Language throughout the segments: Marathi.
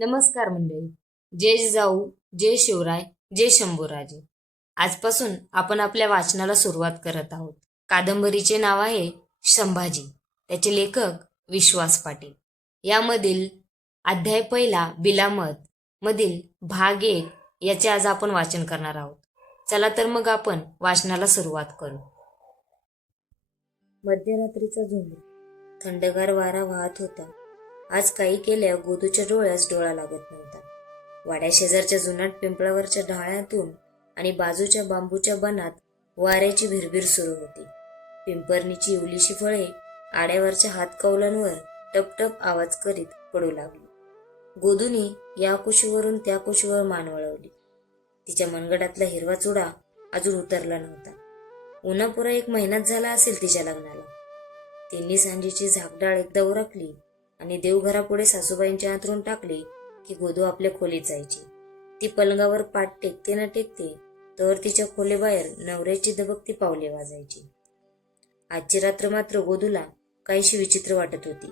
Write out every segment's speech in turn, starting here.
नमस्कार मंडळी. जय जिजाऊ, जय शिवराय, जय शंभूराजे. आजपासून आपण आपल्या वाचनाला सुरुवात करत आहोत. कादंबरीचे नाव आहे संभाजी. त्याचे लेखक विश्वास पाटील. यामधील अध्याय पहिला बिलामत मधील भाग 1 याचे आज आपण वाचन करणार आहोत. चला तर मग आपण वाचनाला सुरुवात करू. मध्यरात्रीचा झुंबर, थंडगार वारा वाहत होता. आज काही केल्या गोदूच्या डोळ्यास डोळा लागत नव्हता. वाड्या शेजारच्या जुनाट पिंपळावरच्या ढाळ्यातून आणि बाजूच्या बांबूच्या बनात वाऱ्याची भिरभिर सुरू होती. पिंपरणीची इवलीशी फळे आड्यावरच्या हातकौलांवर टपटप आवाज करीत पडू लागली. गोदूने या कुशीवरून त्या कुशीवर मान वळवली. तिच्या मनगटातला हिरवा चुडा अजून उतरला नव्हता. उन्हापुरा 1 महिनाच झाला असेल तिच्या लग्नाला. तिन्ही सांजेची झाकडाळ एकदा उरकली आणि देवघरापुढे सासूबाईंच्या अंथरून टाकले की गोदू आपल्या खोलीत जायची. ती पलंगावर पाठ टेकते ना टेकते तर तिच्या खोलीबाहेर नवऱ्याची दबकती पावले वाजायची. आजची रात्र मात्र गोदूला काहीशी विचित्र वाटत होती.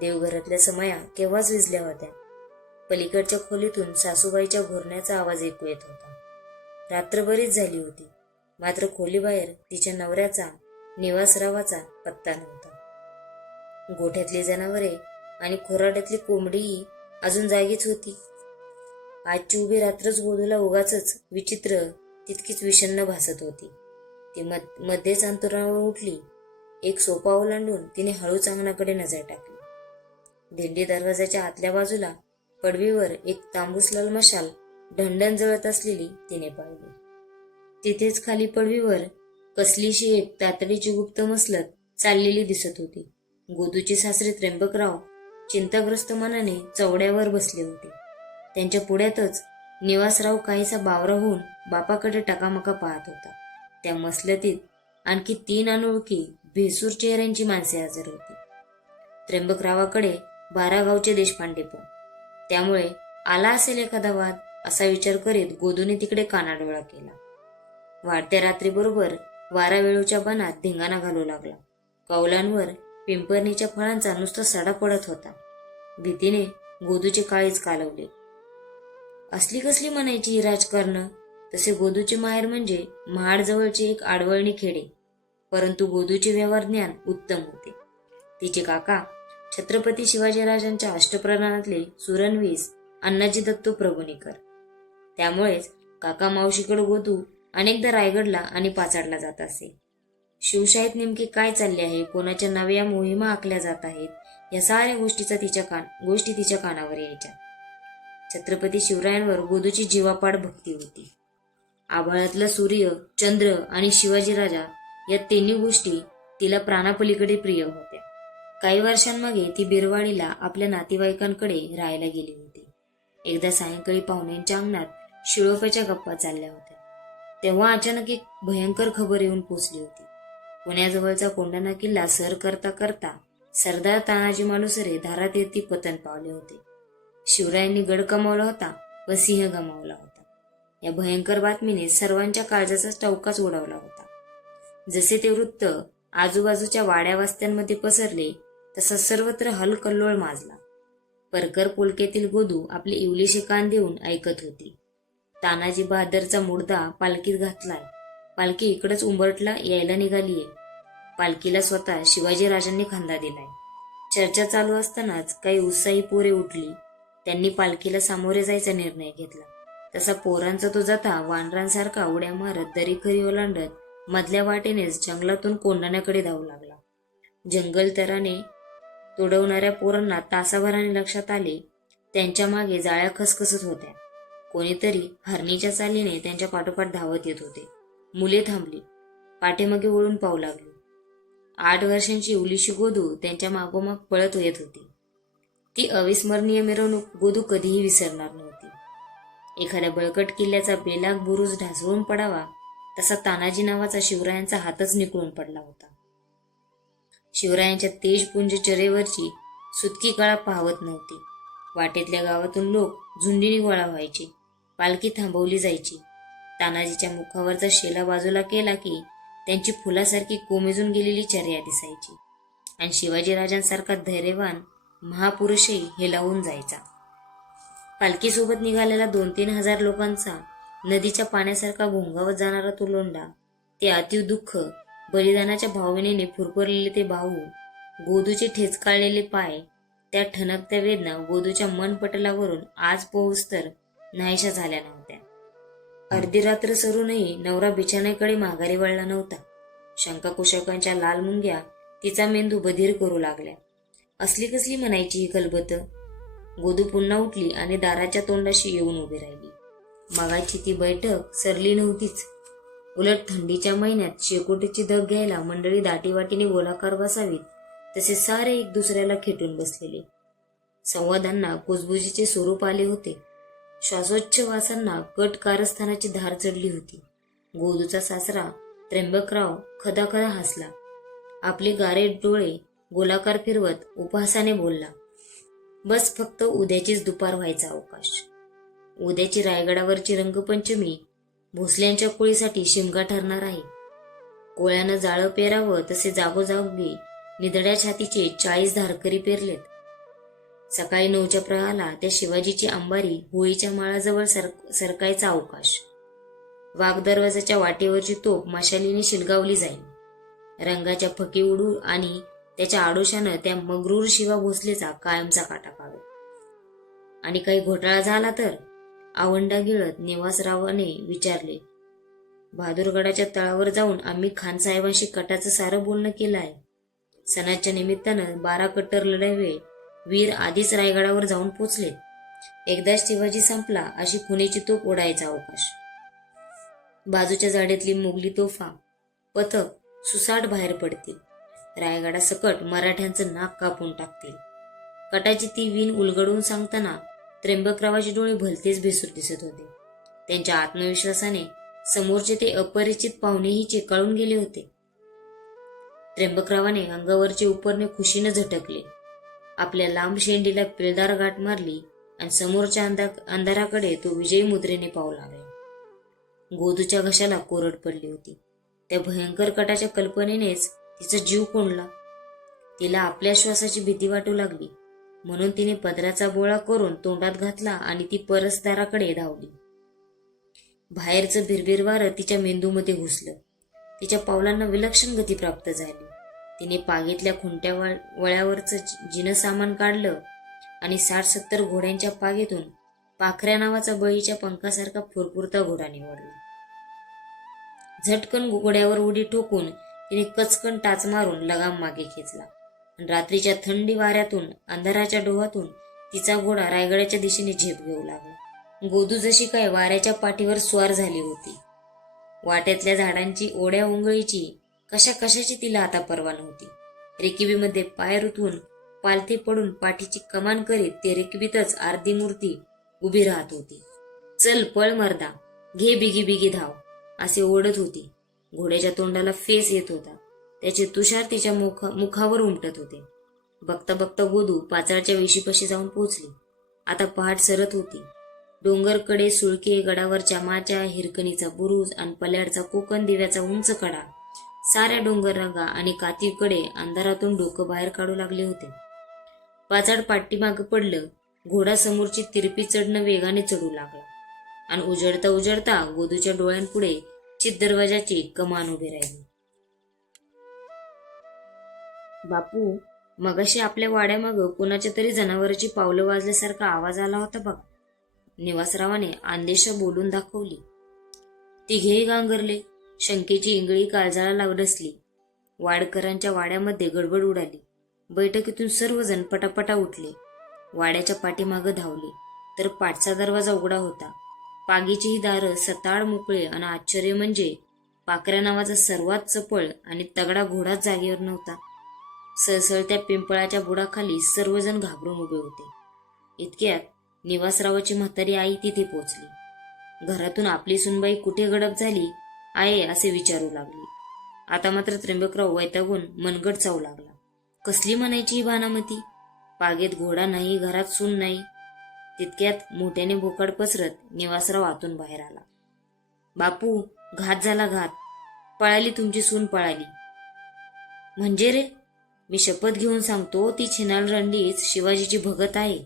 देवघरातल्या समया केव्हाच विजल्या होत्या. पलीकडच्या खोलीतून सासूबाईच्या घोरण्याचा आवाज ऐकू येत होता. रात्र बरीच झाली होती, मात्र खोलीबाहेर तिच्या नवऱ्याचा निवासरावाचा पत्ता नव्हता. गोठ्यातली जनावरे आणि खोराड्यातली कोंबडीही अजून जागीच होती. आजची उभी रात्रच गोदूला उगाचच विचित्र, तितकीच विषण्ण भासत होती. ती मध्येच अंतरावर उठली. एक सोपा ओलांडून तिने हळूच अंगणाकडे नजर टाकली. दिंडी दरवाजाच्या आतल्या बाजूला पडवीवर एक तांबूसलाल मशाल ढणढण जळत असलेली तिने पाहिली. तिथेच खाली पडवीवर कसलीशी एक तातडीची गुप्त मसलत चाललेली दिसत होती. गोदूचे सासरे त्र्यंबकराव चिंताग्रस्त मनाने चौड्यावर बसले होते. त्यांच्या पुढ्यातच निवासराव काहीसा बावरा होऊन बापाकडे टकामका पाहत होता. त्या मसलतीत आणखी 3 अनोळखी भेसूर चेहऱ्यांची माणसे हजर होती. त्र्यंबकरावाकडे 12 गावचे देशपांडे पण. त्यामुळे आला असेल एखादा वाद असा विचार करीत गोदूने तिकडे कानाडोळा केला. वाढत्या रात्रीबरोबर वारा वेळूच्या बनात धिंगाणा घालू लागला. कौलांवर पिंपरणीच्या फळांचा नुसता सडा पडत होता. भीतीने गोदूचे काळीच कालवले. असली कसली म्हणायची ही राजकारण. तसे गोदूचे माहेर म्हणजे महाडजवळचे एक आडवळणी खेडे. परंतु गोदूचे व्यवहार ज्ञान उत्तम होते. तिचे काका छत्रपती शिवाजीराजांच्या अष्टप्रधानातले सुरणवीस अण्णाजी दत्तो प्रभुनीकर. त्यामुळेच काका मावशीकडे गोदू अनेकदा रायगडला आणि पाचाडला जात असे. शिवशाहीत नेमके काय चालले आहे, कोणाच्या नव्या मोहिमा आखल्या जात आहेत, या साऱ्या गोष्टी तिच्या कानावर यायच्या. छत्रपती शिवरायांवर गोदूची जीवापाड भक्ती होती. आभाळातला सूर्य, चंद्र आणि शिवाजीराजा या 3 गोष्टी तिला प्राणापलीकडे प्रिय होत्या. काही वर्षांमागे ती बिरवाडीला आपल्या नातेवाईकांकडे राहायला गेली होती. एकदा सायंकाळी पाहुण्यांच्या अंगणात शिळोप्याच्या गप्पा चालल्या होत्या. तेव्हा अचानक एक भयंकर खबर येऊन पोचली होती. पुण्याजवळचा कोंढाणा किल्ला सर करता करता सरदार तानाजी मालुसरे धारात येती पतन पावले होते. शिवरायांनी गड कमावला होता व सिंह गमावला होता. या भयंकर बातमीने सर्वांच्या काळजाचा टवकाच उडवला होता. जसे ते वृत्त आजूबाजूच्या वाड्या वस्त्यांमध्ये पसरले तसा सर्वत्र हलकल्लोळ माजला. परकर पोलक्यातील गोदू आपले इवलीशे कान देऊन ऐकत होती. तानाजी बहादरचा मुर्दा पालखीत घातलाय. पालखी इकडच उंबरठला यायला निघालीये. पालखीला स्वतः शिवाजीराजांनी खांदा दिलाय. चर्चा चालू असतानाच काही उत्साही पोरे उठली. त्यांनी पालखीला सामोरे जायचा निर्णय घेतला. तसा पोरांचा तो जथा वानरांसारखा उड्या मारत दरीखरी ओलांडत मधल्या वाटेनेच जंगलातून कोंढाण्याकडे धावू लागला. जंगल तराने तोडवणाऱ्या पोरांना तासाभराने लक्षात आले. त्यांच्या मागे जाळ्या खसखसत होत्या. कोणीतरी हरणीच्या चालीने त्यांच्या पाठोपाठ धावत येत होते. मुले थांबली, पाठीमागे वळून पाहू लागली. 8 वर्षांची इवलीशी गोदू त्यांच्या मागोमाग पळत येत होती. ती अविस्मरणीय मिरवणूक गोदू कधीही विसरणार नव्हती. एखाद्या बळकट किल्ल्याचा बेलाग बुरुज ढासळून पडावा तसा तानाजी नावाचा शिवरायांचा हातच निखळून पडला होता. शिवरायांच्या तेजपुंज चरेवरची सुतकी कळा पाहवत नव्हती. वाटेतल्या गावातून लोक झुंडीने गोळा व्हायचे. पालखी थांबवली जायची. तानाजीच्या मुखावरचा शेला बाजूला केला की त्यांची फुलासारखी कोमेजून गेलेली चर्या दिसायची आणि शिवाजीराजांसारखा धैर्यवान महापुरुषही हेलावून जायचा. पालखीसोबत निघालेला 2-3 हजार लोकांचा नदीच्या पाण्यासारखा घोंगावत जाणारा तो लोंढा, ते अतीव दुःख, बलिदानाच्या भावनेने फुरफुरलेले ते भाऊ, गोदूचे ठेचकाळलेले पाय, त्या ठणकत्या वेदना गोदूच्या मनपटलावरून आज पोहोचतर नाहीशा झाल्या नव्हत्या. अर्धी रात्र सरूनही नवरा बिछाण्याकडे माघारी वळला नव्हता. शंकाकुशकांच्या लाल मुंग्या तिचा मेंदू बधीर करू लागल्या. असली कसली म्हणायची ही खलबत? गोदू पुन्हा उठली आणि दाराच्या तोंडाशी येऊन उभी राहिली. मगाची ती बैठक सरली नव्हतीच. उलट थंडीच्या महिन्यात शेकोटीची धग घ्यायला मंडळी दाटीवाटीने गोलाकार बसावीत तसे सारे एक दुसऱ्याला खेटून बसलेले. संवादांना कुजबुजीचे स्वरूप आले होते. श्वासोच्छवासांना कट कारस्थानाची धार चढली होती. गोदूचा सासरा त्र्यंबकराव खदाखदा हसला. आपले गारे डोळे गोलाकार फिरवत उपहासाने बोलला, बस फक्त उद्याचीच दुपार व्हायचा अवकाश. उद्याची रायगडावरची रंगपंचमी भोसल्यांच्या कोळीसाठी शिमगा ठरणार आहे. कोळ्यानं जाळं पेरावं तसे जागोजागी निधड्या छातीचे 40 धारकरी पेरलेत. सकाळी 9च्या प्रहाला त्या शिवाजीची अंबारी होळीच्या माळाजवळ सरकायचा अवकाश. वाघ दरवाजाच्या वाटेवरची तोफ मशालीने शिलगावली जाईल. रंगाच्या फकी उडू आणि त्याच्या आडोशानं त्या मगरूर शिवा भोसलेचा कायमचा काटा काढू. आणि काही घोटाळा झाला तर? आवंडा गिळत निवासरावाने विचारले. बहादूरगडाच्या तळावर जाऊन आम्ही खानसाहेबांशी कटाचं सारं बोलणं केलं आहे. सणाच्या निमित्तानं 12 कट्टर लढावे वीर आधीच रायगडावर जाऊन पोचलेत. एकदाच शिवाजी संपला अशी खुनेची तोफ ओढायचा अवकाश. बाजूच्या जाडेतली मोगली तोफा पथक सुसाट बाहेर पडतील. रायगडासकट मराठ्यांचं नाक कापून टाकतील. कटाची ती विण उलगडून सांगताना त्र्यंबकरावाचे डोळे भलतेच भेसूर दिसत होते. त्यांच्या आत्मविश्वासाने समोरचे ते अपरिचित पाहुणेही चेकाळून गेले होते. त्र्यंबकरावाने अंगावरचे उपरणे खुशीनं झटकले. आपल्या लांब शेंडीला पिळदार गाठ मारली आणि समोरच्या अंधाराकडे तो विजयी मुद्रेने पाहू लागला. गोदूच्या घशाला कोरड पडली होती. त्या भयंकर कटाच्या कल्पनेनेच तिचा जीव कोंडला. तिला आपल्या श्वासाची भीती वाटू लागली. म्हणून तिने पदराचा बोळा करून तोंडात घातला आणि ती परसदाराकडे धावली. बाहेरचं भिरभिर वारं तिच्या मेंदूमध्ये घुसलं. तिच्या पावलांना विलक्षण गती प्राप्त झाली. तिने पागीतल्या खुंट्या वळ्यावरचं जिनं सामान काढलं आणि 60-70 घोड्यांच्या पागीतून पाखऱ्या नावाचा बळीच्या पंखासारखा फुरफुरता घोडा निवडला. झटकन घोड्यावर उडी ठोकून तिने कचकन टाच मारून लगाम मागे खेचला. रात्रीच्या थंडी वाऱ्यातून अंधाराच्या डोहातून तिचा घोडा रायगडाच्या दिशेने झेप घेऊ लागला. गोदू जशी काय वाऱ्याच्या पाठीवर स्वार झाली होती. वाट्यातल्या झाडांची ओढ्या ओंगळीची कशाची तिला आता पर्वा नव्हती. रेकिबीमध्ये पाय रुतवून पालथी पडून पाठीची कमान करीत ते रेकिबीतच अर्धी मूर्ती उभी राहत होती. चल पळ मर्दा, घे बिगी बिगी धाव असे ओढत होती. घोड्याच्या तोंडाला फेस येत होता. त्याचे तुषार तिच्या मुखावर उमटत होते. बघता बघता गोदू पाचाळच्या वेशीपाशी जाऊन पोहोचली. आता पहाट सरत होती. डोंगरकडे सुळके, गडावर चामाच्या हिरकणीचा बुरुज आणि पल्याडचा कोकण दिव्याचा उंच कडा, साऱ्या डोंगर रांगा आणि कातीकडे अंधारातून डोकं बाहेर काढू लागले होते. पाचाड पाठीमागं पडलं. घोडा समोरची तिरपी चढणं वेगाने चढू लागला आणि उजळता उजळता गोदूच्या डोळ्यांपुढे चित दरवाजाची कमान उभी राहिली. बापू, मगाशी आपल्या वाड्यामागं कोणाच्या तरी जनावराची पावलं वाजल्यासारखा आवाज आला होता बघा. निवासरावाने अंदेशा बोलून दाखवली. तिघेही गांगरले. शंकेची इंगळी काळजाला डसली. वाडकरांच्या वाड्यामध्ये गडबड उडाली. बैठकीतून सर्वजण पटापटा उठले. वाड्याच्या पाठीमागं धावले तर पाठचा दरवाजा उघडा होता. पागीचीही दारं सताड मोकळे आणि आश्चर्य म्हणजे पाकऱ्या नावाचा सर्वात चपळ आणि तगडा घोडाच जागेवर नव्हता. सळसळत्या पिंपळाच्या बुडाखाली सर्वजण घाबरून उभे होते. इतक्यात निवासरावाची म्हातारी आई तिथे पोचली. घरातून आपली सुनबाई कुठे गडप झाली आहे असे विचारू लागली. आता मात्र त्र्यंबकराव वैतागून मनगट चावू लागला. कसली म्हणायची ही भानामती? पागेत घोडा नाही, घरात सून नाही. तितक्यात मोठ्याने भोकाड पसरत निवासराव आतून बाहेर आला. बापू, घात झाला घात. पळाली तुमची सून पळाली. म्हणजे रे? मी शपथ घेऊन सांगतो ती छिनाल रंडीच शिवाजीची भगत आहे.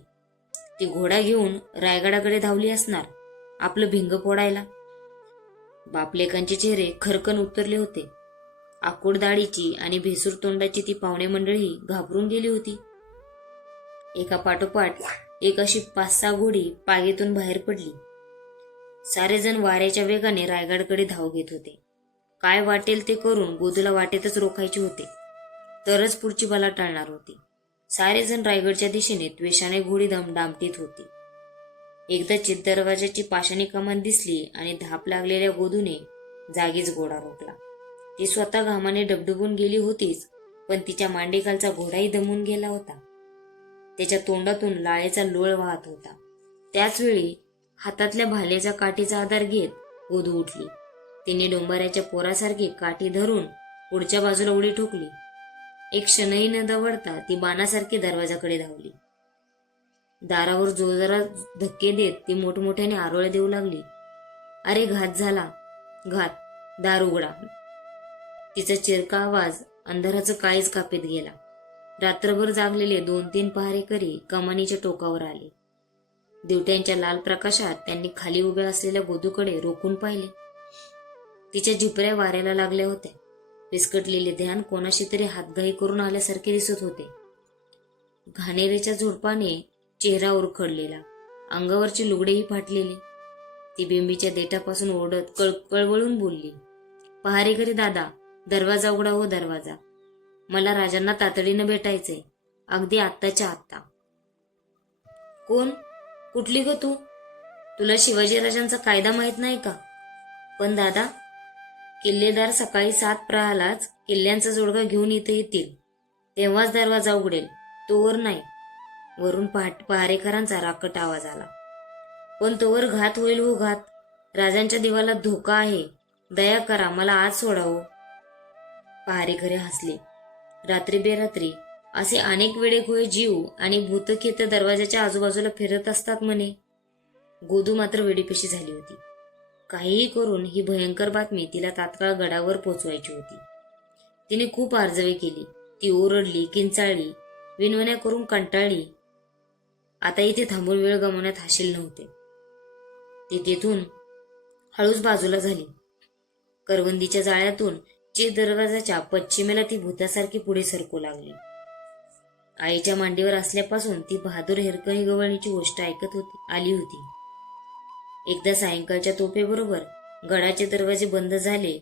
ती घोडा घेऊन रायगडाकडे धावली असणार, आपलं भिंग फोडायला. बापलेकांचे चेहरे खरकन उतरले होते. आकुड दाढीची आणि भेसूर तोंडाची ती पाहुणे मंडळी घाबरून गेली होती. एका पाठोपाठ एक अशी 5-6 घोडी पागेतून बाहेर पडली. सारेजण वाऱ्याच्या वेगाने रायगडकडे धाव घेत होते. काय वाटेल ते करून गोदूला वाटेतच रोखायचे होते, तरच पुढची बला टाळणार होती. सारेजण रायगडच्या दिशेने त्वेषाने घोडी दामटीत होती. एकदा चित दरवाजाची पाषाणी कमान दिसली आणि धाप लागलेल्या गोदूने जागीच घोडा रोखला. ती स्वतः घामाने डबडबून गेली होतीच, पण तिच्या मांडीखालचा घोडाही दमून गेला होता. त्याच्या तोंडातून लाळेचा लोळ वाहत होता. त्याचवेळी हातातल्या भाल्याच्या काठीचा आधार घेत गोदू उठली. तिने डोंबाऱ्याच्या पोरासारखी काठी धरून पुढच्या बाजूला उडी ठोकली. एक क्षणही न दवडता ती बाणासारखी दरवाजाकडे धावली. दारावर जोरदार धक्के देत ती मोठमोठ्याने आरोळ्या देऊ लागली. अरे घात झाला, घात, दार उघडा. तिचा चिरका आवाज अंधाराचं काळीच कापीत गेला. रात्रभर जागलेले 2-3 पहारेकरी कमानीच्या टोकावर आले. दिवट्यांच्या लाल प्रकाशात त्यांनी खाली उभ्या असलेल्या गोदूकडे रोखून पाहिले. तिच्या झिपऱ्या वाऱ्याला लागल्या होत्या. विस्कटलेले ध्यान कोणाशी तरी हातघाई करून आल्यासारखे दिसत होते. घाणेरीच्या झुडपाने चेहरा उरखडलेला, अंगावरची लुगडेही फाटलेली. ती बिंबीच्या देठापासून ओरडत कळवळून बोलली, पहारेकरी दादा, दरवाजा उघडा हो, दरवाजा. मला राजांना तातडीनं भेटायचंय, अगदी आत्ताच्या आत्ता. कोण? कुठली ग तू? तुला शिवाजीराजांचा कायदा माहित नाही का? पण दादा, किल्लेदार सकाळी 7 प्रहालाच किल्ल्यांचा जोडगा घेऊन इथे येतील, तेव्हाच दरवाजा उघडेल, तोवर नाही. वरून पहारेकरांचा राकट आवाज आला. पण तोवर घात होईल हो, घात. राजांच्या दिवाला धोका आहे, दया करा, मला आज सोडावं. पहारेकरी हसले. रात्री बेरात्री असे अनेक वेडेखोळे जीव आणि भूतखेत दरवाजाच्या आजूबाजूला फिरत असतात म्हणे. गोदू मात्र वेडीपिशी झाली होती. काहीही करून ही भयंकर बातमी तिला तात्काळ गडावर पोचवायची होती. तिने खूप आर्जवे केली. ती ओरडली, किंचाळली, विनवण्या करून कंटाळली. आता इथे थांबून वेळ गमावण्यात हाशील नव्हते. ती तेथून हळूच बाजूला झाली. करवंदीच्या जाळ्यातून चित दरवाजाच्या पश्चिमेला ती भूतासारखी पुढे सरकू लागली. आईच्या मांडीवर असल्यापासून ती बहादूर हिरकणी गवळणीची गोष्ट ऐकत आली होती. एकदा सायंकाळच्या तोफेबरोबर गडाचे दरवाजे बंद झाले.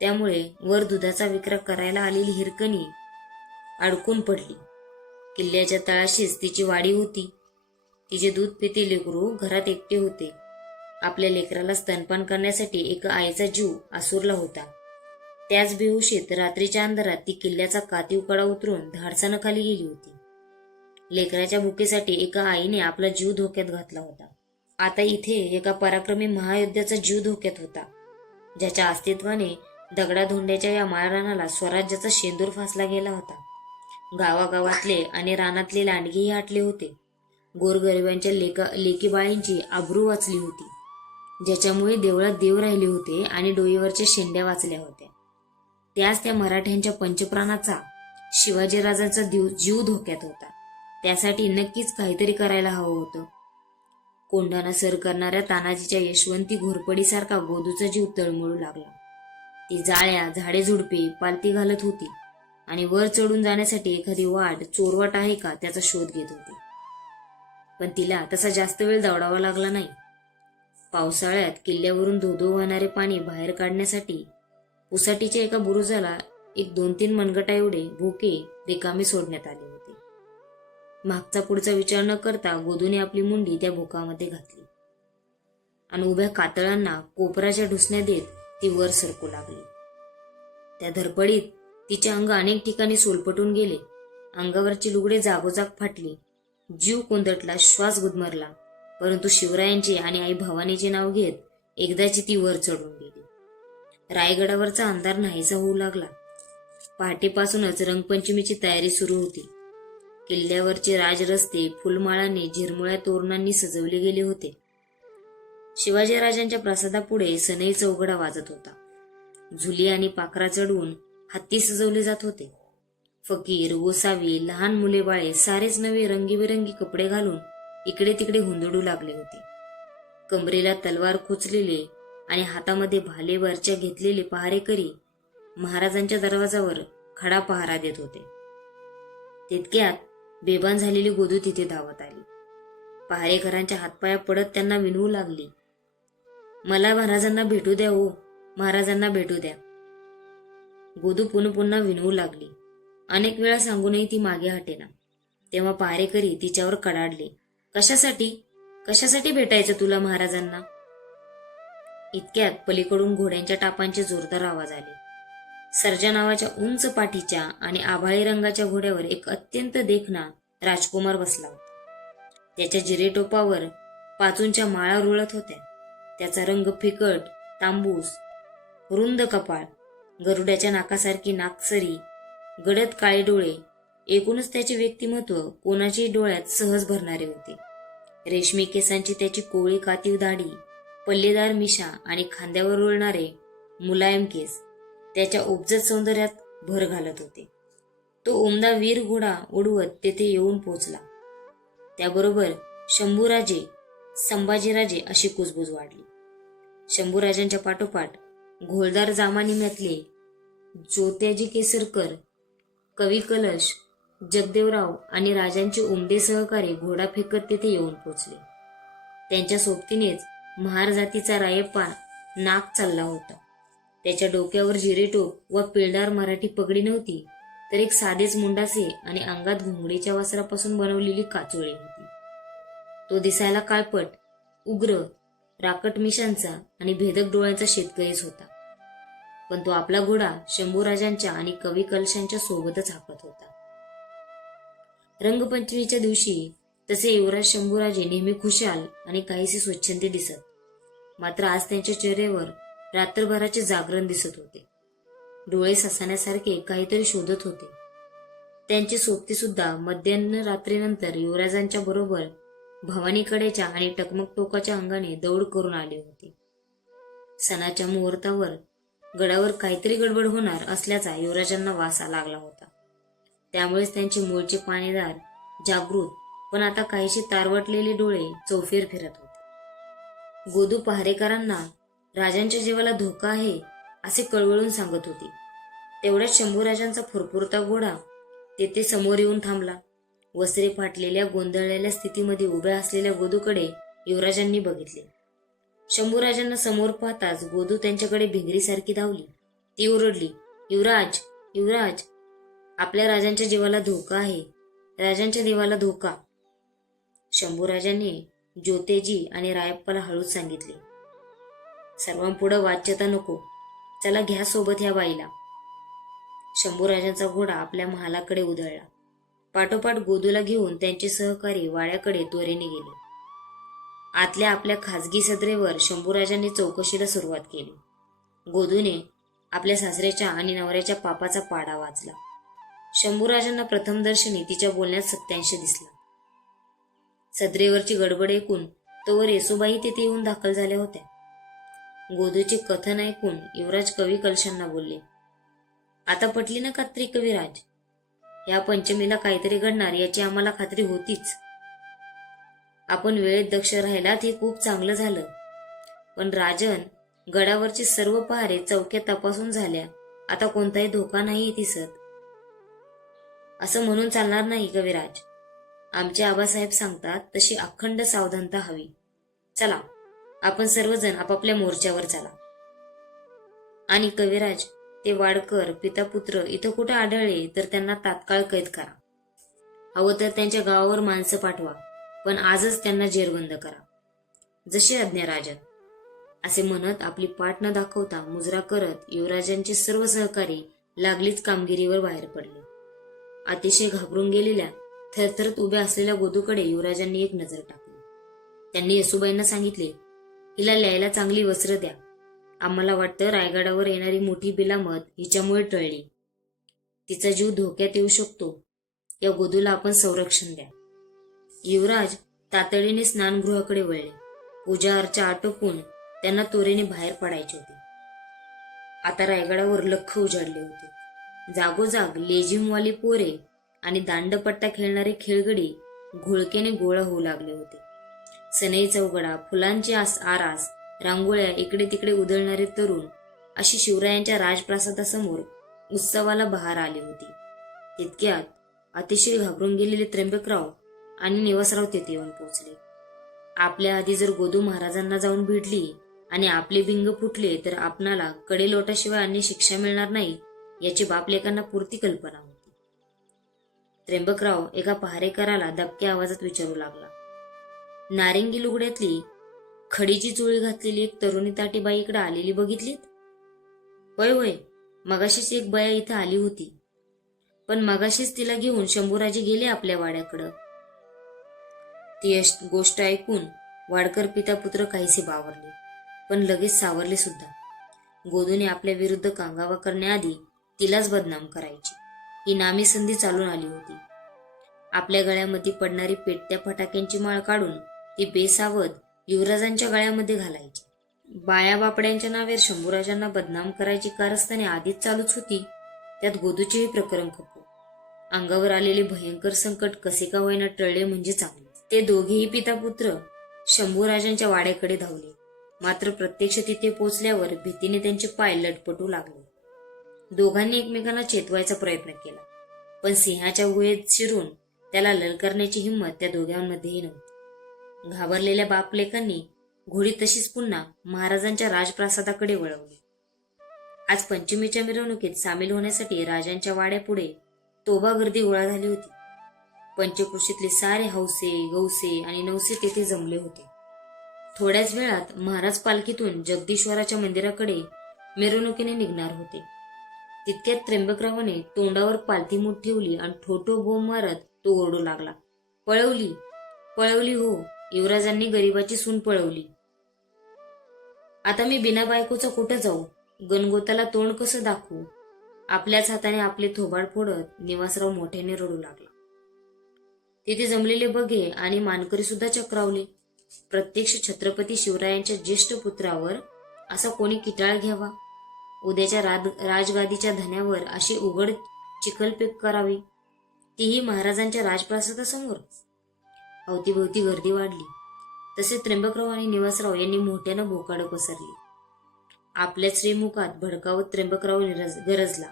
त्यामुळे वर दुधाचा विक्रा करायला आलेली हिरकणी अडकून पडली. किल्ल्याच्या तळाशीच तिची वाडी होती. तिचे दूध पिते लेकरू घरात एकटे होते. आपल्या लेकराला स्तनपान करण्यासाठी एका आईचा जीव आसुरला होता. त्याच बेहोशीत रात्रीच्या अंधारात ती किल्ल्याचा कातीव कडा उतरून धाडसानं खाली गेली होती. लेकराच्या भुकेसाठी एका आईने आपला जीव धोक्यात घातला होता. आता इथे एका पराक्रमी महायोद्ध्याचा जीव धोक्यात होता, ज्याच्या अस्तित्वाने दगडाधोंड्याच्या या माळरानाला स्वराज्याचा शेंदूर फासला गेला होता. गावागावातले आणि रानातले लांडगेही हटले होते. गोरगरिबांच्या लेकी बाळींची आबरू वाचली होती, ज्याच्यामुळे देवळात देव राहिले होते आणि डोईवरच्या शेंड्या वाचल्या होत्या. त्याच त्या मराठ्यांच्या पंचप्राणाचा, शिवाजीराजांचा जीव धोक्यात होता. त्यासाठी नक्कीच काहीतरी करायला हवं होतं. कोंढाणा सर करणाऱ्या तानाजीच्या यशवंती घोरपडीसारखा गोदूचा जीव तळमळू लागला. ती जाळ्या, झाडे झुडपे पालती घालत होती आणि वर चढून जाण्यासाठी एखादी वाट, चोरवाट आहे का त्याचा शोध घेत होती. पण तिला तसा जास्त वेळ दौडावा लागला नाही. पावसाळ्यात किल्ल्यावरून धोधो वाहणारे पाणी बाहेर काढण्यासाठी उसाटीच्या एका बुरुजाला 1-2-3 मनगटा एवढे भोके रिकामे सोडण्यात आले होते. मागचा पुढचा विचार न करता गोदूने आपली मुंडी त्या भोकामध्ये घातली आणि उभ्या कातळांना कोपराच्या ढुसण्या देत ती वर सरकू लागली. त्या धडपडीत तिचे अंग अनेक ठिकाणी सोलपटून गेले. अंगावरची लुगडे जागोजाग फाटली. जीव कोंदटला, श्वास गुदमरला. परंतु शिवरायांचे आणि आई भवानीचे नाव घेत एकदाची ती वर चढून गेली. रायगडावरचा अंधार नाहीसा होऊ लागला. पहाटेपासूनच रंगपंचमीची तयारी सुरू होती. किल्ल्यावरचे राजरस्ते फुलमाळांनी, झिरमुळ्या तोरणांनी सजवले गेले होते. शिवाजीराजांच्या प्रासादापुढे सनई चौघडा वाजत होता. झुली आणि पाखरा चढवून हत्ती सजवले जात होते. फकीर, गोसावी, लहान मुले बाळे सारेच नवे रंगीबेरंगी कपडे घालून इकडे तिकडे हुंदडू लागले होते. कमरेला तलवार खोचलेले आणि हातामध्ये भाले वरच्या घेतलेले पहारेकरी महाराजांच्या दरवाजावर खडा पहारा देत होते. तितक्यात बेभान झालेली गोदू तिथे धावत आली. पहारेकरांच्या हातपाया पडत त्यांना विनवू लागली, मला महाराजांना भेटू द्या हो, महाराजांना भेटू द्या. गोदू पुन्हा विनवू लागली. अनेक वेळा सांगूनही ती मागे हटेना. तेव्हा पहारेकरी तिच्यावर कडाडले, कशासाठी कशासाठी भेटायचं तुला महाराजांना? इतक्यात पलीकडून घोड्यांच्या टापांचे जोरदार आवाज आले. सर्जा नावाच्या उंच पाठीच्या आणि आभाळी रंगाच्या घोड्यावर एक अत्यंत देखणा राजकुमार बसला होता. त्याच्या जिरेटोपावर पाचूंच्या माळा रुळत होत्या. त्याचा रंग फिकट तांबूस, रुंद कपाळ, गरुडाच्या नाकासारखी नाकसरी, गडद काळे डोळे, एकूणच त्याचे व्यक्तिमत्व कोणाच्याही डोळ्यात सहज भरणारे होते. रेशमी केसांची त्याची कोवळी कातीव दाढी, पल्लेदार मिशा आणि खांद्यावर रुळणारे मुलायम केस त्याच्या उपजत सौंदर्यात भर घालत होते. तो उमदा वीर घोडा उडवत तेथे येऊन पोचला. त्याबरोबर शंभूराजे, संभाजीराजे अशी कुजबूज वाढली. शंभूराजांच्या पाठोपाठ घोळदार जामानिम्यातले ज्योत्याजी केसरकर, कवी कलश, जगदेवराव आणि राजांचे उमदे सहकारी घोडा फेकत तेथे येऊन पोचले. त्यांच्या सोबतीनेच महार जातीचा रायप्पा नाक चालला होता. त्याच्या डोक्यावर जिरेटोप व पिळदार मराठी पगडी नव्हती, तर एक साधेच मुंडासे आणि अंगात घोंगडीच्या वस्त्रापासून बनवलेली काचोळी होती. तो दिसायला काळपट, उग्र, राकट मिशांचा आणि भेदक डोळ्यांचा शेतकरीच होता. पण तो आपला घोडा शंभूराजांच्या आणि कवी कलशांच्या सोबतच हाकत होता. रंगपंचमीच्या दिवशी तसे युवराज शंभूराजे नेहमी खुशाल आणि काहीसे स्वच्छंदी दिसत. मात्र आज त्यांच्या चेहऱ्यावर रात्रभराचे जागरण दिसत होते. डोळे ससाण्यासारखे काहीतरी शोधत होते. त्यांची सोबती सुद्धा मध्यान्ह रात्रीनंतर युवराजांच्या बरोबर भवानीकडेच्या आणि टकमक टोकाच्या अंगाने दौड करून आले होते. सणाच्या मुहूर्तावर गडावर काहीतरी गडबड होणार असल्याचा युवराजांना वास लागला होता. त्यामुळेच त्यांचे मूळचे पाणीदार, जागृत पण आता काहीशी तारवटलेले डोळे चौफेर फिरत होते. गोदू पहारेकरांना राजांच्या जीवाला धोका आहे असे कळवळून सांगत होती. तेवढ्यात शंभूराजांचा फुरफुरता घोडा तेथे समोर येऊन थांबला. वस्त्रे फाटलेल्या गोंधळलेल्या स्थितीमध्ये उभ्या असलेल्या गोदूकडे युवराजांनी बघितले. शंभूराजांना समोर पाहताच गोदू त्यांच्याकडे भिंगरीसारखी धावली. ती ओरडली, युवराज, युवराज, आपल्या राजांच्या जीवाला धोका आहे, राजांच्या देवाला धोका. शंभूराजांनी ज्योतेजी आणि रायप्पाला हळूच सांगितले, सर्वांपुढे वाच्यता नको, चला घ्या सोबत ह्या बाईला. शंभूराजांचा घोडा आपल्या महालाकडे उधळला. पाठोपाठ गोदूला घेऊन त्यांचे सहकारी वाड्याकडे त्वरेने गेले. आतल्या आपल्या खाजगी सदरेवर शंभूराजांनी चौकशीला सुरुवात केली. गोदूने आपल्या सासऱ्याच्या आणि नवऱ्याच्या पापाचा पाडा वाचला. शंभूराजांना प्रथम दर्शनी तिच्या बोलण्यात सत्यांश दिसला. सदरेवरची गडबड ऐकून तोवर येसोबाई तेथे येऊन दाखल झाल्या होत्या. गोदूचे कथन ऐकून युवराज कवी कलशांना बोलले, आता पटली ना खात्री कविराज? या पंचमीला काहीतरी घडणार याची आम्हाला खात्री होतीच. आपण वेळेत दक्ष राहिलात हे खूप चांगलं झालं. पण राजन, गडावरचे सर्व पहारे चौक्या तपासून झाल्या, आता कोणताही धोका नाही दिसत. असं म्हणून चालणार नाही कविराज. आमचे आबासाहेब सांगतात तशी अखंड सावधानता हवी. चला, आपण सर्वजण आपापल्या मोर्चावर चला. आणि कविराज, ते वाडकर पितापुत्र इथं कुठे आढळले तर त्यांना तात्काळ कैद करा. हवं तर त्यांच्या गावावर माणसं पाठवा, पण आजच त्यांना जेरबंद करा. जशी आज्ञा राजन. असे म्हणत आपली पाठ न दाखवता मुजरा करत युवराजांचे सर्व सहकारी लागलीच कामगिरीवर बाहेर पडले. अतिशय घाबरून गेलेल्या, थरथरत उभ्या असलेल्या गोदूकडे युवराजांनी एक नजर टाकली. त्यांनी येसूबाईंना सांगितले, हिला ल्यायला चांगली वस्त्र द्या. आम्हाला वाटतं रायगडावर येणारी मोठी बिलामत हिच्यामुळे टळली. तिचा जीव धोक्यात येऊ शकतो. या गोदूला आपण संरक्षण द्या. युवराज तातडीने स्नानगृहाकडे वळले. पूजा अर्चा आटोपून त्यांना त्वरेने बाहेर पडायचे होते. आता रायगडावर लख्ख उजाडले होते. जागोजाग लेझिमवाली पोरे आणि दांडपट्टा खेळणारे खेळगडी घोळकेने गोळा होऊ लागले होते. सनई चौघडा, फुलांची आरास, रांगोळ्या, इकडे तिकडे उधळणारे तरुण, अशी शिवरायांच्या राजप्रासादासमोर उत्सवाला बहार आली होती. तितक्यात अतिशय घाबरून गेलेले त्र्यंबकराव आणि निवासराव तेथे येऊन पोहोचले. आपल्या आधी जर गोदू महाराजांना जाऊन भिडली आणि आपले बिंग फुटले तर आपणाला कडे लोटाशिवाय अन्य शिक्षा मिळणार नाही याची बापलेकांना पुरती कल्पना होती. त्र्यंबकराव एका पहारेकराला दबक्या आवाजात विचारू लागला, नारिंगी लुगड्यातली खडीची चोळी घातलेली एक तरुणी ताटीबाई इकडे आलेली बघितलीत? होय होय, मगाशीच एक बाया इथं आली होती, पण मगाशीच तिला घेऊन शंभूराजे गेले आपल्या वाड्याकडं. ती गोष्ट ऐकून वाडकर पिता पुत्र काहीसे बावरले, पण लगेच सावरले सुद्धा. गोदूने आपल्या विरुद्ध कांगावा करण्याआधी तिलाच बदनाम करायची ही नामी संधी चालून आली होती. आपल्या गळ्यामध्ये पडणारी पेटत्या फटाक्यांची माळ काढून ती बेसावध युवराजांच्या गळ्यामध्ये घालायची. बाया बापड्यांच्या नावावर शंभूराजांना बदनाम करायची कारस्थाने आधीच चालूच होती, त्यात गोदूचेही प्रकरण खपो. अंगावर आलेले भयंकर संकट कसे का होईना टळले म्हणजे चांगले. ते दोघेही पितापुत्र शंभूराजांच्या वाड्याकडे धावले. मात्र प्रत्यक्ष तिथे पोचल्यावर भीतीने त्यांचे पाय लटपटू लागले. दोघांनी एकमेकांना चेतवायचा प्रयत्न केला, पण सिंहाच्या गुहेत शिरून त्याला ललकारण्याची हिंमत त्या दोघांमध्येही नव्हती. घाबरलेल्या बापलेकांनी घोडी तशीच पुन्हा महाराजांच्या राजप्रासादाकडे वळवली. आज पंचमीच्या मिरवणुकीत सामील होण्यासाठी राजांच्या वाड्यापुढे तोबा गर्दी गोळा झाली होती. पंचकृषीतले सारे हौसे, गौसे आणि नवसे तेथे जमले होते. थोड्याच वेळात महाराज पालखीतून जगदीश्वराच्या मंदिराकडे मिरवणुकीने निघणार होते. तितक्यात त्र्यंबकरावाने तोंडावर पालथी मूठ ठेवली आणि ठोठो बोंब मारत तो ओरडू लागला, पळवली पळवली हो, युवराजांनी गरीबाची सून पळवली. आता मी बिना बायकोचा कुठं जाऊ, गणगोताला तोंड कसं दाखवू? आपल्याच हाताने आपले थोबाड फोडत निवासराव मोठ्याने रडू लागला. तिथे जमलेले बघे आणि मानकरी सुद्धा चक्रावले. प्रत्यक्ष छत्रपती शिवरायांच्या ज्येष्ठ पुत्रावर असा कोणी किटाळ घ्यावा? उद्याच्या राजगादीच्या धन्यावर अशी उघड चिखलपेक करावी, तीही महाराजांच्या राजप्रासादासमोर. अवतीभोवती गर्दी वाढली तसे त्र्यंबकराव आणि निवासराव यांनी मोठ्यानं भोकाडं पसरली. आपल्या श्रीमुखात भडकावत त्र्यंबकराव गरजला,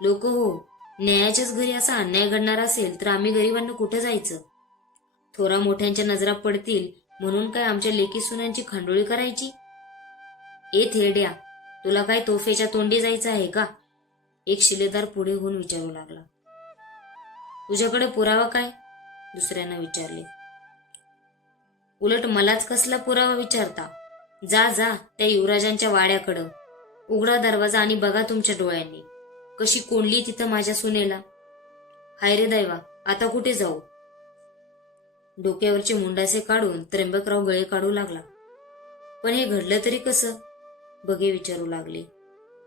लोक हो, न्यायाच्याच घरी असा अन्याय घडणार असेल तर आम्ही गरिबांना कुठं जायचं? थोरा मोठ्यांच्या नजरा पडतील म्हणून काय आमच्या लेकी सुनांची खंडोळी करायची? ए थेरड्या, तुला काय तोफेच्या तोंडी जायचं आहे का? एक शिलेदार पुढे होऊन विचारू लागला. तुझ्याकडे पुरावा काय? दुसऱ्यानं विचारले. उलट मलाच कसला पुरावा विचारता? जा जा त्या युवराजांच्या वाड्याकडं, उघडा दरवाजा आणि बघा तुमच्या डोळ्यांनी कशी कोंडली तिथं माझ्या सुनेला. हाय रे दैवा, आता कुठे जाऊ? डोक्यावरचे मुंडासे काढून त्र्यंबकराव गळे काढू लागला. पण हे घडलं तरी कसं? बघे विचारू लागले.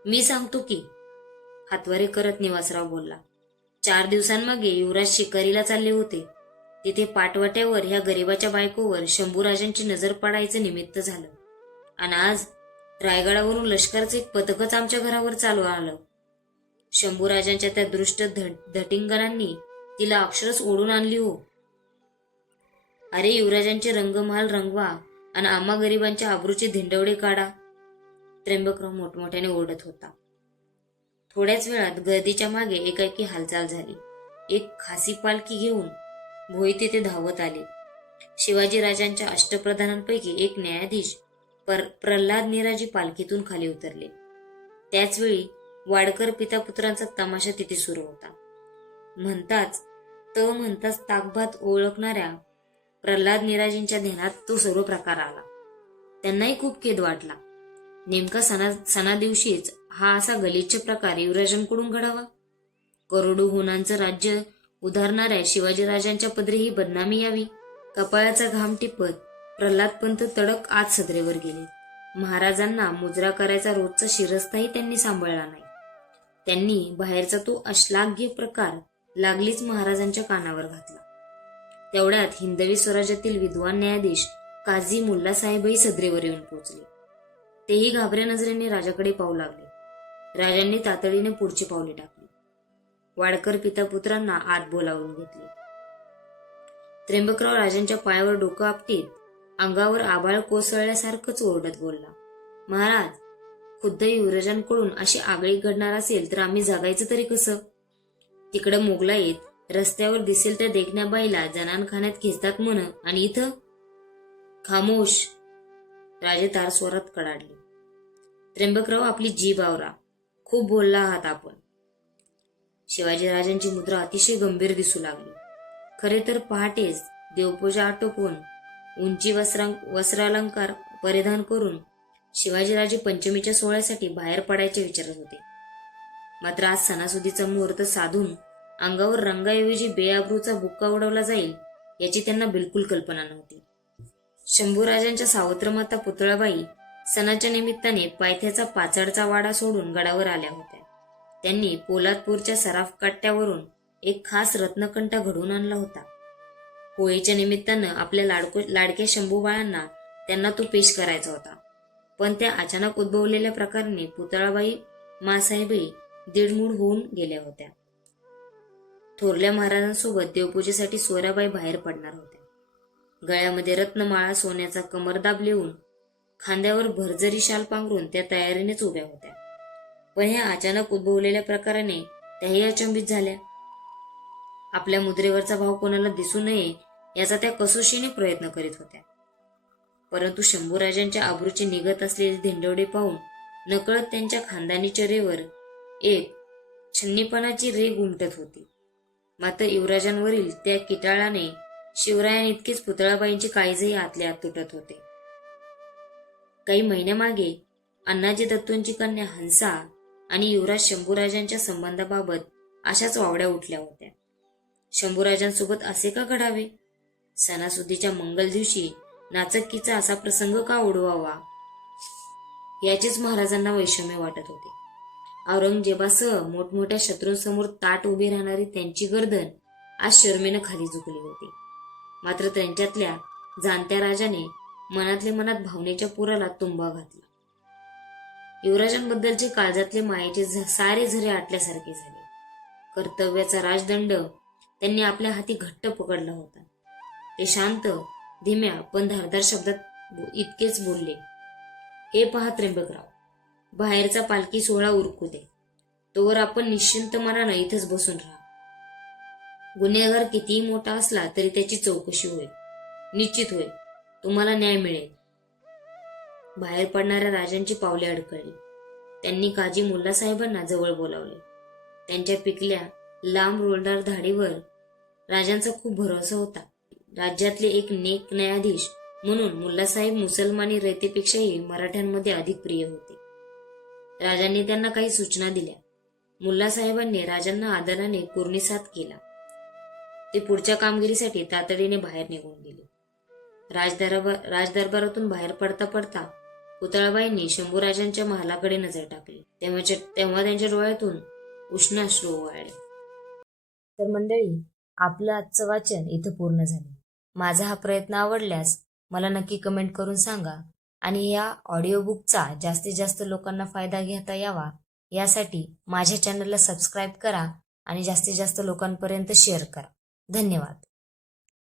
मी सांगतो की, हातवारे करत निवासराव बोलला. 4 दिवसांमागे युवराज शिकारीला चालले होते. तिथे पाटवाट्यावर ह्या गरीबाच्या बायकोवर शंभूराजांची नजर पडायचं निमित्त झालं. आणि आज रायगडावरून लष्कराचं एक पथकच आमच्या घरावर चालू आलं. शंभूराजांच्या त्या दृष्ट धटिंगणांनी तिला अक्षरच ओढून आणली हो. अरे युवराजांचे रंगमहाल रंगवा आणि आम्हा गरिबांच्या आबरूचे धिंडवडे काढा, त्र्यंबकराव मोठमोठ्याने ओरडत होता. थोड्याच वेळात गर्दीच्या मागे एकाएकी हालचाल झाली. एक खासी पालखी घेऊन भोई तिथे धावत आले. शिवाजीराजांच्या अष्टप्रधानांपैकी एक न्यायाधीश प्रल्हाद निराजी पालखीतून खाली उतरले. त्याचवेळी वाडकर पितापुत्रांचा तमाशा तिथे सुरू होता. म्हणताच ताकभात ओळखणाऱ्या प्रल्हाद निराजींच्या ध्यानात तो सर्व प्रकार आला. त्यांनाही खूप खेद वाटला. नेमका सणा दिवशीच हा असा गलिच्छ प्रकार युवराजांकडून घडावा. करोडो हुनांचं राज्य उधारणाऱ्या शिवाजीराजांच्या पदरी ही बदनामी यावी. कपाळाचा घाम टिपत प्रल्हाद पंत तडक आत सदरेवर गेले. महाराजांना मुजरा करायचा रोजचा शिरस्ताही त्यांनी सांभाळला नाही. त्यांनी बाहेरचा तो अश्लाघ्य प्रकार लागलीच महाराजांच्या कानावर घातला. तेवढ्यात हिंदवी स्वराज्यातील विद्वान न्यायाधीश काझी मुल्ला साहेबही सदरेवर येऊन पोहोचले. तेही घाबऱ्या नजरेने राजाकडे पाहू लागले. राजांनी तातडीने पुढची पावले टाकली. वाडकर पितापुत्रांना आत बोलावून घेतले. त्र्यंबकराव राजांच्या पायावर डोकं आपटीत अंगावर आभाळ कोसळल्यासारखंच ओरडत बोलला, महाराज, खुद्द युवराजांकडून अशी आगळी घडणार असेल तर आम्ही जगायचं तरी कसं? तिकडं मोगलाईत रस्त्यावर दिसेल त्या देखण्या बाईला जनानखान्यात खेचतात म्हण, आणि इथं खामोश. राजे तार स्वरात कडाडले. त्र्यंबकराव, आपली जीभ आवरा. खूप बोलला आहात आपण. शिवाजीराजांची मुद्रा अतिशय गंभीर दिसू लागली. खरे तर पहाटेच देवपूजा आटोपून उंची वस्त्रालंकार परिधान करून शिवाजीराजे पंचमीच्या सोहळ्यासाठी बाहेर पडायचे विचारत होते. मात्र आज सणासुदीचा मुहूर्त साधून अंगावर रंगाऐवजी बेआबरूचा बुक्का उडवला जाईल याची त्यांना बिलकुल कल्पना नव्हती. शंभूराजांच्या सावत्रमाता पुतळाबाई सणाच्या निमित्ताने पायथ्याचा पाचाडचा वाडा सोडून गडावर आल्या होत्या. त्यांनी पोलादपूरच्या सराफ कट्ट्यावरून एक खास रत्नकंठा घडवून आणला होता. होळीच्या निमित्तानं आपल्या लाडक्या शंभूबाळांना त्यांना तो पेश करायचा होता. पण त्या अचानक उद्भवलेल्या प्रकाराने पुतळाबाई मासाहेबही दीडमूड होऊन गेल्या होत्या. थोरल्या महाराजांसोबत देवपूजेसाठी सोयराबाई बाहेर पडणार होत्या. गळ्यामध्ये रत्नमाळा, सोन्याचा कमरदाब लिहून, खांद्यावर भरजरी शाल पांघरून त्या तयारीनेच उभ्या होत्या. पण ह्या अचानक उद्भवलेल्या प्रकाराने त्याही अचंबित झाल्या. आपल्या मुद्रेवरचा भाव कोणाला दिसू नये याचा त्या कसोशीने प्रयत्न करीत होत्या. परंतु शंभूराजांच्या आबरूचे निघत असलेले धिंडवडे पाहून नकळत त्यांच्या खानदानी चेहऱ्यावर एक छन्नीपणाची रेघ उमटत होती. मात्र युवराजांवरील त्या किटाळाने शिवरायांइतकेच पुतळाबाईंची काळजीही आतल्या आत तुटत होते. काही महिन्यामागे अण्णाजी दत्तोंची कन्या हंसा आणि युवराज शंभूराजांच्या संबंधाबाबत अशाच वावड्या उठल्या होत्या. शंभूराजांसोबत असे का घडावे? सणासुदीच्या मंगल दिवशी नाचक्कीचा असा प्रसंग का ओढवावा याचेच महाराजांना वैषम्य वाटत होते. औरंगजेबासह मोठमोठ्या शत्रूंसमोर ताट उभी राहणारी त्यांची गर्दन आज शर्मेनं खाली झुकली होती. मात्र त्यांच्यातल्या जाणत्या राजाने मनातल्या मनात भावनेच्या पुराला तुंबा घातला. युवराजांबद्दलचे काळजातले मायेचे सारे झरे आटल्यासारखे झाले. कर्तव्याचा राजदंड त्यांनी आपल्या हाती घट्ट पकडला होता. ते शांत, धीम्या पण धारदार शब्दात इतकेच बोलले, हे पहा त्र्यंबकराव, बाहेरचा पालखी सोहळा उरकू दे. तोवर आपण निश्चिंत मनानं इथंच बसून राहा. गुन्हेगार कितीही मोठा असला तरी त्याची चौकशी होईल, निश्चित होईल, तुम्हाला न्याय मिळेल. बाहेर पडणाऱ्या राजांची पावले अडकळली. त्यांनी काजी मुल्ला साहेबांना जवळ बोलावले. त्यांच्या पिकल्या लांब रोलदार धाडीवर राजांचा खूप भरोसा होता. राज्यातले एक नेक न्यायाधीश म्हणून मुल्लासाहेब मुसलमानी रयतेपेक्षाही मराठ्यांमध्ये अधिक प्रिय होते. राजांनी त्यांना काही सूचना दिल्या. मुल्लासाहेबांनी राजांना आदराने कुर्णिसात केला. ते पुढच्या कामगिरीसाठी तातडीने बाहेर निघून गेले. राजदरबारातून बाहेर पडता पडता पुतळाबाईंनी शंभूराजांच्या महालाकडे नजर टाकली. तेव्हा त्यांच्या डोळ्यातून उष्ण अश्रू ओवाळले. तर मंडळी, आपलं आजचं वाचन इथं पूर्ण झालं. माझा हा प्रयत्न आवडल्यास मला नक्की कमेंट करून सांगा आणि या ऑडिओ बुकचा जास्तीत जास्त लोकांना फायदा घेता यावा यासाठी माझ्या चॅनलला सबस्क्राईब करा आणि जास्तीत जास्त लोकांपर्यंत शेअर करा. धन्यवाद.